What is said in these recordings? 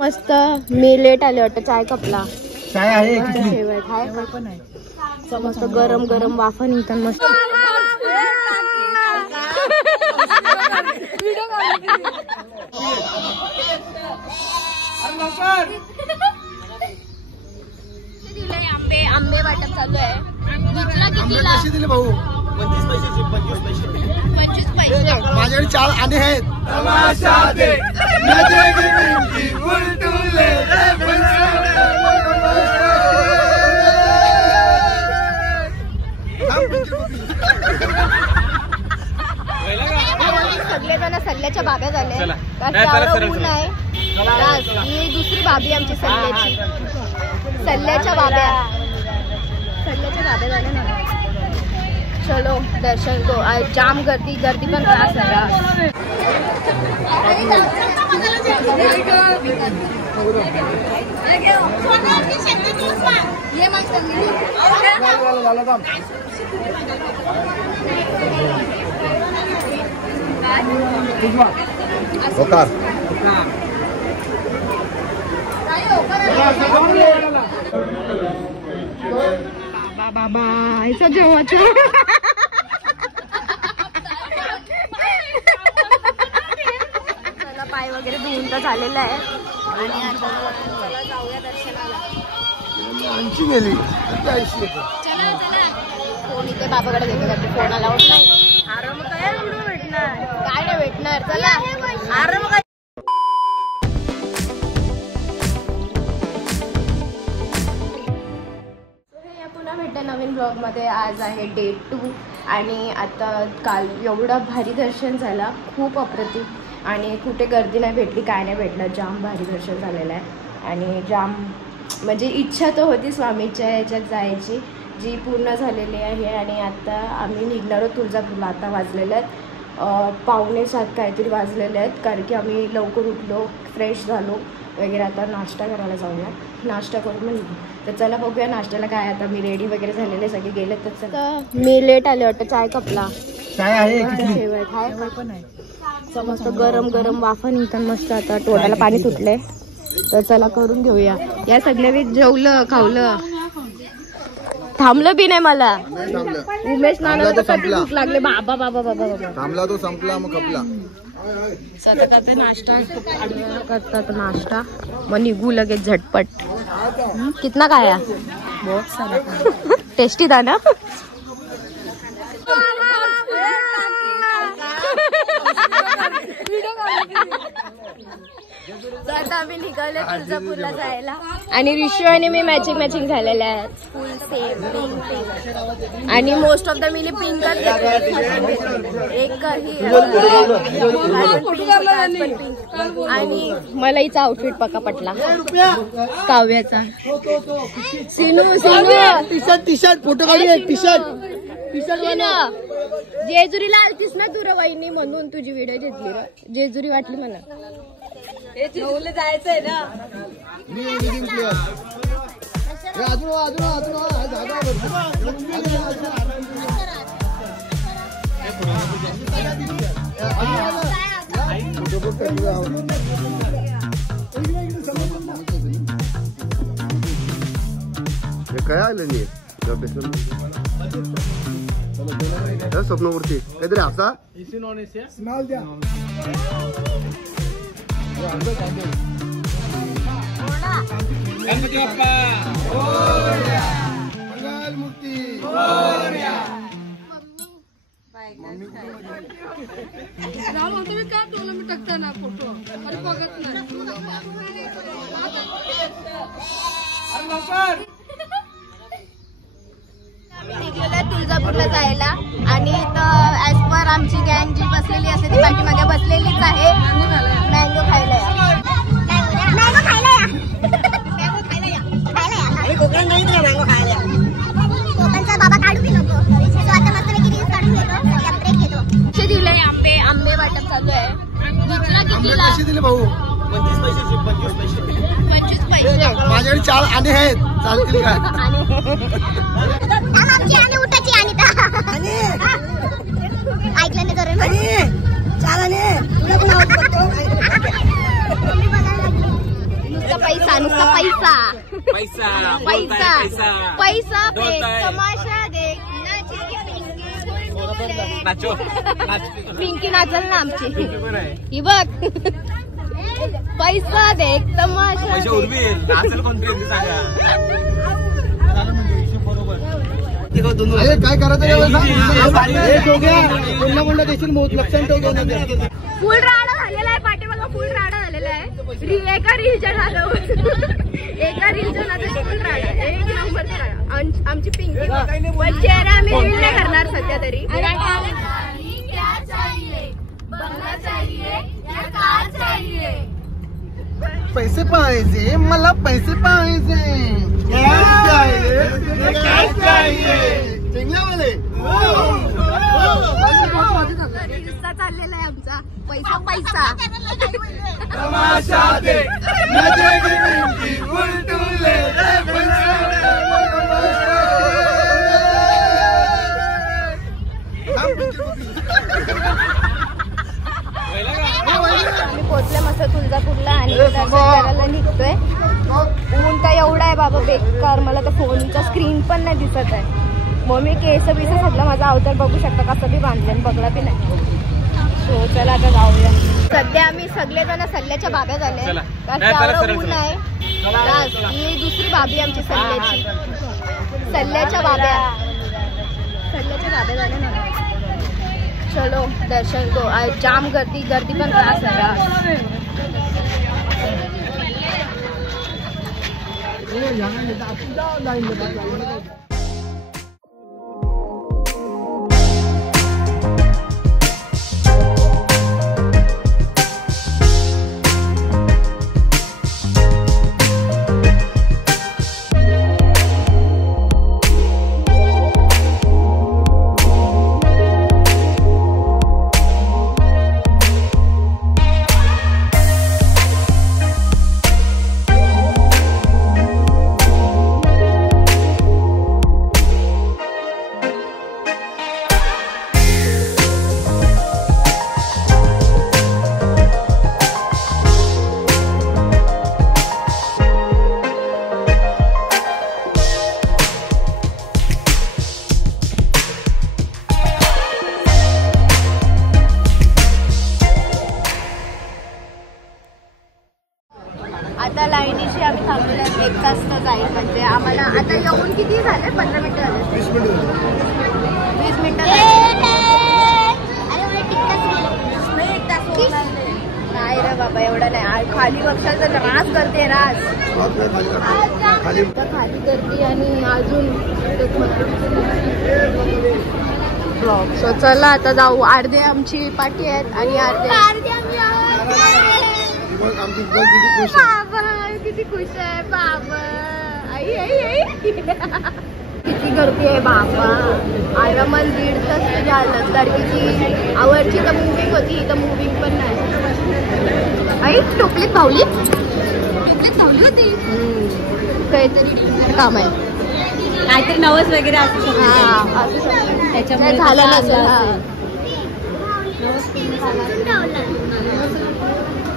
मस्त me let आले वाटतं. चाय कपला चाय आहे पण आहे. मस्त गरम गरम वाफा निघतात मस्त. आंबे आंबे वाटप चालू आहे. कशी दिले भाऊ? 25 पैसे. माझ्याकडे 4 आणे आहेत. सगळेजण सल्ल्याच्या बाब्या झाले. ऊन आहे. ही दुसरी बाबी आमची सल्ल्याच्या बाब्या झाल्या ना. चलो दर्शन को. जाम गर्दी पण त्रास झाला. बाबा ऐसा जेवायचं. पाय वगैरे धुवून तर झालेला आहे आणि आता जाऊया दर्शनाला. फोन इथे बाबाकडे घेतला जाते. फोन अलाउड नाही. आराम काय भेटणार. काय नाही भेटणार. चला आराम काय. पुन्हा भेटते नवीन ब्लॉग मध्ये. आज आहे डे 2 आणि आता काल एवढं भारी दर्शन झालं. खूप अप्रतिम आणि कुठे गर्दी नाही भेटली. काय नाही भेटलं. जाम भारी दर्शन झालेलं आहे आणि जाम म्हणजे इच्छा तर होती स्वामीच्या ह्याच्यात जायची जी पूर्ण झालेली आहे. आणि आता आम्ही निघणार आहोत तुळजापूरला. आता वाजलेले आहेत 6:45 काहीतरी वाजलेले आहेत. कारण की आम्ही लवकर उठलो, फ्रेश झालो वगैरे. आता नाश्ता करायला जाऊया. नाश्ता करून मग निघू. तर चला बघूया नाश्त्याला काय. आता मी रेडी वगैरे झालेले सगळे गेले. तर चला मी लेट आले वाटतं. चाय कपला चाय आहे पण आहे. मस्त गरम गरम वाफा निघतात मस्त. आता तोंडाला पाणी सुटलंय. तर चला करून घेऊया. या सगळ्या वेळी जेवलं खावलं. थांबलं बी नाही मला. उमेश नाना भूक लागले. बाबा बाबा बाबा बाबा थांबला तो संपला मग कपला. करते नाश्ता करतात नाश्ता मग निघू लगेच झटपट. कितना खाया? बहुत सारा. टेस्टी था ना. आता आम्ही निघाले तुळजापूरला जायला आणि ऋषू आणि मी मॅचिंग झालेले आहेत. फुल सेम पिंक. आणि मोस्ट ऑफ द मी पिंकच एक आणि मला हिचा आउटफिट पक्का पटला काव्याचा. सिनू टी शर्ट फोटो काढूया. टी शर्ट जेजुरीला आलतीस ना तू वहिनी म्हणून तुझी व्हिडिओ घेतली. जेजुरी वाटली मला. जायचंय ना. काय आलं नाही स्वप्नमूर्ती काहीतरी असा स्मॉल द्या. गणपती बाप्पा मंगलमूर्ती. तुम्ही का तुला मी टाकता ना फोटो आणि बघत नाही. निघलेलं आहे तुळजापूरला जायला आणि ऍज पर आमची गँग जी बसलेली असते ती पाठीमागे बसलेलीच आहे. मँगो खायला या. कोकण नाही तुला मँगो खायला. कोकणचा बाबा काढू बी नको. आता मस्त रील्स काढून घेतो. ब्रेक घेतो. दिले आंबे वाटप चालू आहे. कशी दिले भाऊ? 25 पैसे. माझ्याकडे 4 आणे आहेत. चालतील का? ऐकलं नाही तर 4 आणे. पैसा नुसता पैसा पैसा पैसा पैसा पैसा देख बोलताय. तमाशा देख नाचो पिंकी नाचल ना आमची कोण आहे ही बघ पैसा देख तमाशा पैसे देख. उडवील नाचल कोणती आहे ते सांगा बरोबर अरे काय करायचं पुन्हा देशील मोत लक्षात ठेव. फुल राडा झालेला आहे पाठीमागं फुल राडा झालेला आहे एका रीलच्या नादावर एका रीलच्या नादावर फुल राडा एक नंबरचा राडा आमची पिंकी पण चेहरा आम्ही रील नाही करणार सध्या तरी पैसे पाहिजे मला पैसे पाहिजे रिक्षा चाललेला आहे आमचा पैसा पैसा आम्ही पोहोचले मस्त तुळजापूरला आणि दर्शन करायला निघतोय. ऊन काय एवढा आहे बाबा बेकार मला तर फोनचा स्क्रीन पण नाही दिसत आहे. मग मी केस सगळं माझा अवतार बघू शकता कसं बी बांधले बघला बी नाही. सो चला आता जाऊया. सध्या आम्ही सगळेजण सल्ल्याच्या बाब्या झाले ऊन आहे. ही दुसरी भाभी आमची सल्ल्याची सल्ल्याच्या बाब्या झाल्या ना. चलो दर्शन को जाम गर्दी पण त्रास झाला. आता लाईनीशी आम्ही थांबलो 1 तास तर जाईल म्हणजे आम्हाला आता येऊन किती झाले 15 मिनिटं झाले 20 मिनिटं नाही रे बाबा एवढं नाही. खाली बघशाल तर रास करते रास खाली करते आणि अजून सो चला आता जाऊ. अर्धे आमची पाठी आहेत आणि अर्धे बाबा किती खुश आहे बाबा. आई आई आई किती गर्दी आहे बाबा. आरामात 1.5 तास झालं तरीची आवडची तर मुव्हिंग होती तर मुव्हिंग पण नाही. आई टोपलीत धावली होती काहीतरी काम आहे काहीतरी नवस वगैरे असू त्याच्यामुळे झालं नसेल.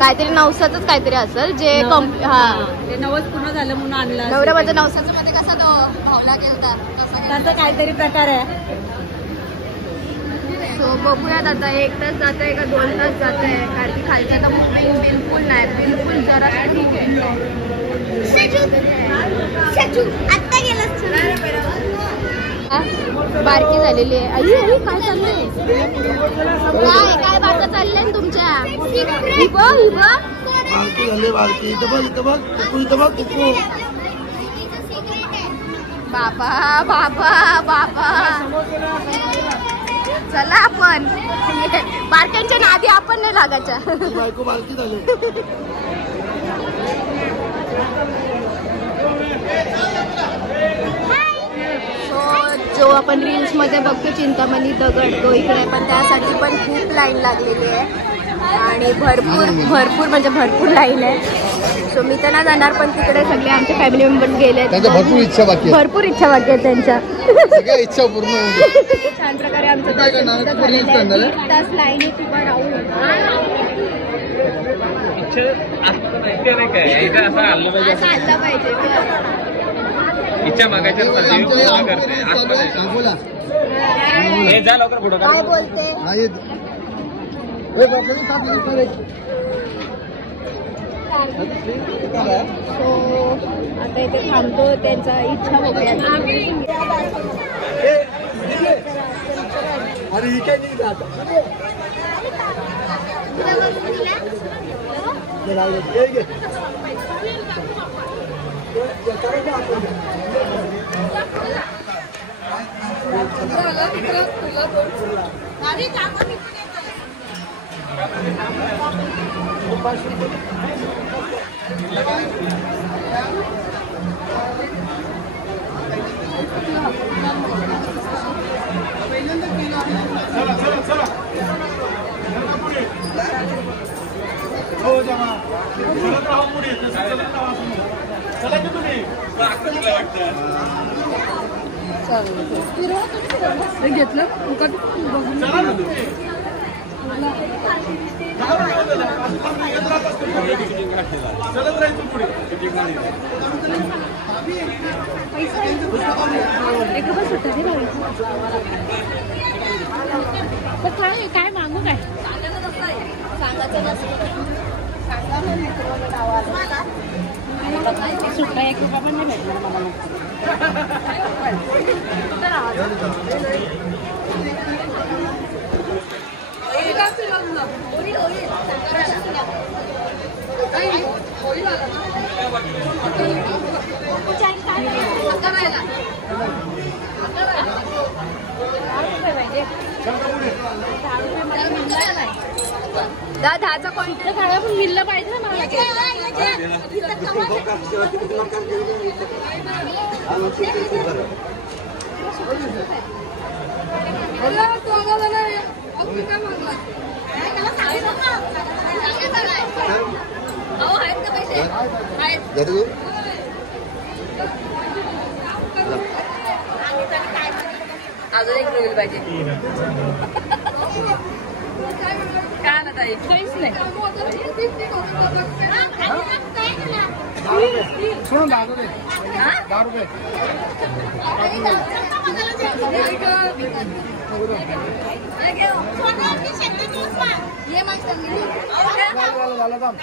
काहीतरी नवसाच काहीतरी असेल जे ते नवस पूर्ण झालं म्हणून आणलं. नवरा माझ्या नवसाचं मध्ये कसा तो भावला गेलता तसं काहीतरी प्रकार आहे. सो बघूयात आता 1 तास जात आहे का 2 तास जात आहे कारण की खालच्या तर मुव्हिंग बिलकुल नाही बिलकुल जरा ठीक आहे. बारकी झालेली आहे. आई आई काय चाललंय काय बारका चाललंय तुमच्या बाबा बाबा बाबा चला आपण बारक्यांच्या नादी आपण नाही लागायच्या. बायको बारकी झाली. जो आपण रील्स मध्ये बघतो चिंतामणी दगड तो इकडे पण त्यासाठी पण खूप लाईन लागलेली आहे आणि भरपूर म्हणजे भरपूर लाईन आहे. सो मी तर नाही जाणार पण तिकडे सगळे आमचे फॅमिली मेंबर्स गेले. भरपूर इच्छा बाकी आहे त्यांच्या सगळ्या इच्छा पूर्ण होईल. छान प्रकारे आमचं दर्शन झालेलं आहे. 1 तास लाईनीत उभं राहून ते नाही काय इथं असं हल्लं पाहिजे असं हल्ला पाहिजे इच्छा मागायच्या करते बोला हे जा लवकर पुढं काय बोलते सो आता इथे थांबतो त्यांचा इच्छा बघूया अरे ही काय नाही जात घेतलं काय मागू काय सांगायचं नसतं सुट्टा 1 रुपया पण नाही भेटणार दहाचा कोणतं खायला पण मिळलं पाहिजे ना मला अजून एक मिळेल पाहिजे काय ना ताई काहीच नाही सोडून 10 रुपये 10 रुपये झालं काम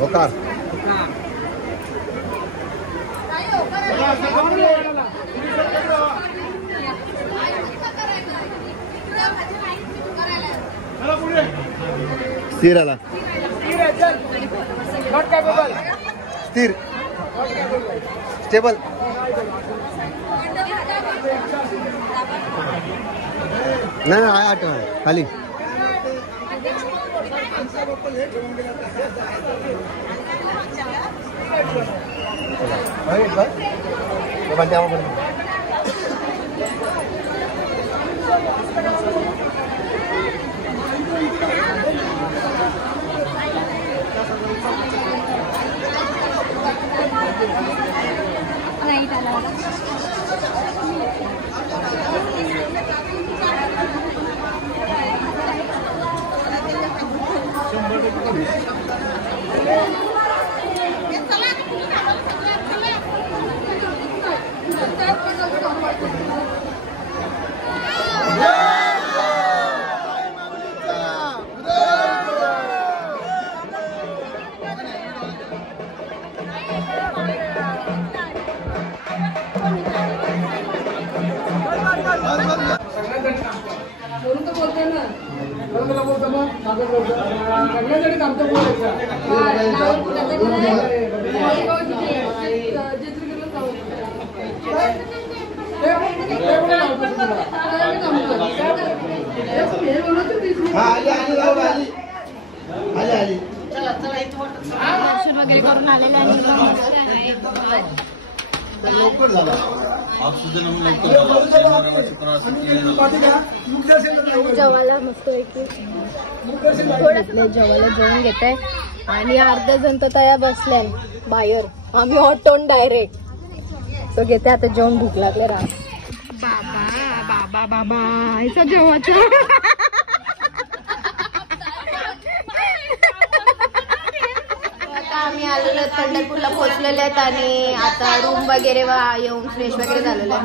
होकार स्थिर आला स्थिर स्टेबल नाही आहे आठवण खाली नाही त्याला म्हणून तर बोलते ना तुला बोलतो मग माझं बोलतो सगळ्यासाठी आमचं बोलायचं दर्शन वगैरे करून आलेले आणि लवकर झाला जेवायला मस्त थोडं जेवायला जेवून घेत आहे आणि अर्धा जण तर तया बसल्या बाहेर आम्ही ऑटोन डायरेक्ट तो घेते आता जेवण भूक लागले राहा बाबा बाबा बाबा ह्याचं जेवायचं. आता आम्ही आलेलो आहेत पंढरपूरला पोहोचलेले आहेत आणि आता रूम वगैरे येऊन फ्रेश वगैरे झालेलं आहे.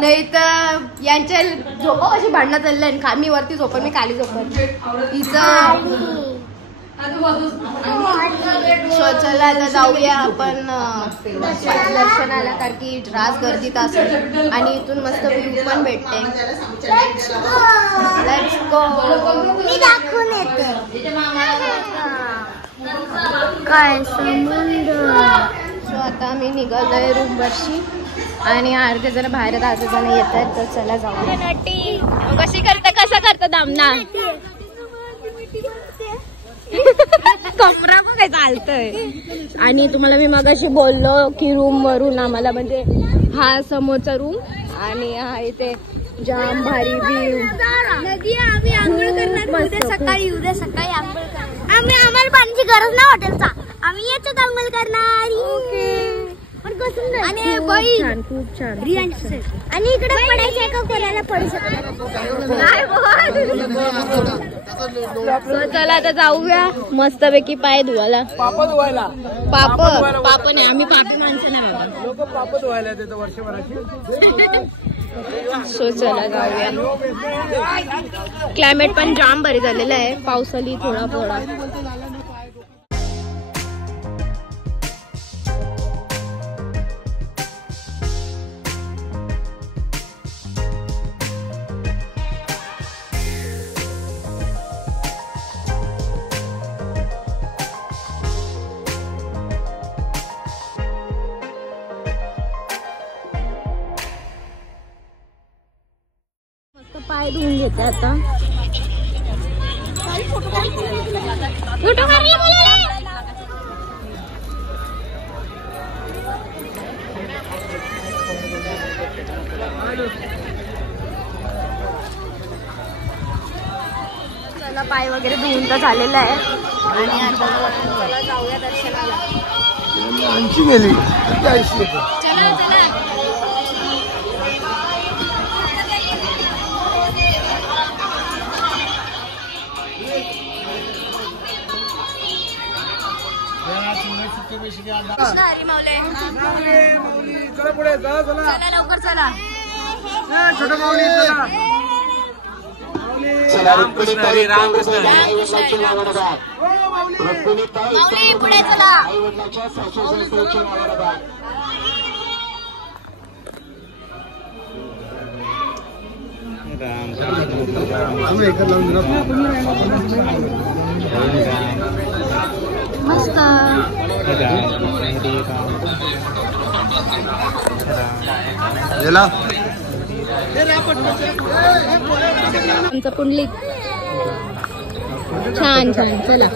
नाही तर यांच्या झोपा कशी भांडणं चालले आहे. मी वरती झोपन, मी खाली झोपन. हिचं चला आता जाऊया आपण दर्शनाला, कारण की रास गर्दीत असेल आणि इथून मस्त व्ह्यू पण भेटते. Let's go. मी दाखवून येते काय समुद्र. सो आता मी निघालोय रूमवरशी आणि अर्धे जण बाहेर अर्धे जण येत आहेत. तर चला जाऊ. कशी करते, कसं करतं दामना कमरा काय चालतंय. आणि तुम्हाला मी मगाशी बोललो की रूम वरून आम्हाला म्हणजे हा समोरचा रूम आणि हा इथे जाम भारी व्ह्यू. आम्ही आंघोळ करणार उद्या सकाळी आंघोळ करणार. आम्हाला पाण्याची गरज नाही हॉटेलचा, आम्ही याच्यात आंघोळ करणार. आणि खूप छान आणि इकडे पडायचं का कोणाला पडू शकतो. चला आता जाऊया मस्तपैकी पाय धुवायला. पाप धुवायला पाप नाही, आम्ही पापी माणसं नाही बाबा. लोक पाप धुवायला येतात वर्षभराची. सो चला जाऊया. क्लायमेट पण जाम भारी झालेलं आहे, पावसाली थोडा थोडा. पाय धुवून घेते आता. चला पाय वगैरे धुवून तर झालेलं आहे आणि आता चला जाऊया दर्शनाला. गेली चला चला. हरी माऊले, चला पुढे, चला चला चला लवकर चला. छोटा माऊली चला. रामकृष्ण हरी, रामकृष्ण हरी. माऊली पुढे चला. मस्त आमचं पुंडलिक छान छान. चला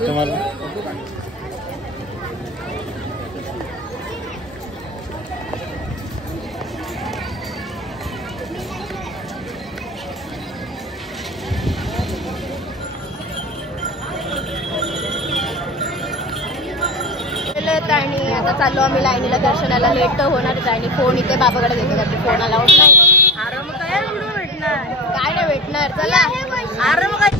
आणि आता चाललो आम्ही लाईनीला दर्शनाला. लेट तर होणारच आणि फोन इथे बाबाकडे घेतो का फोन अलाउड नाही. आराम काय भेटणार, काय नाही भेटणार. चला आराम काय.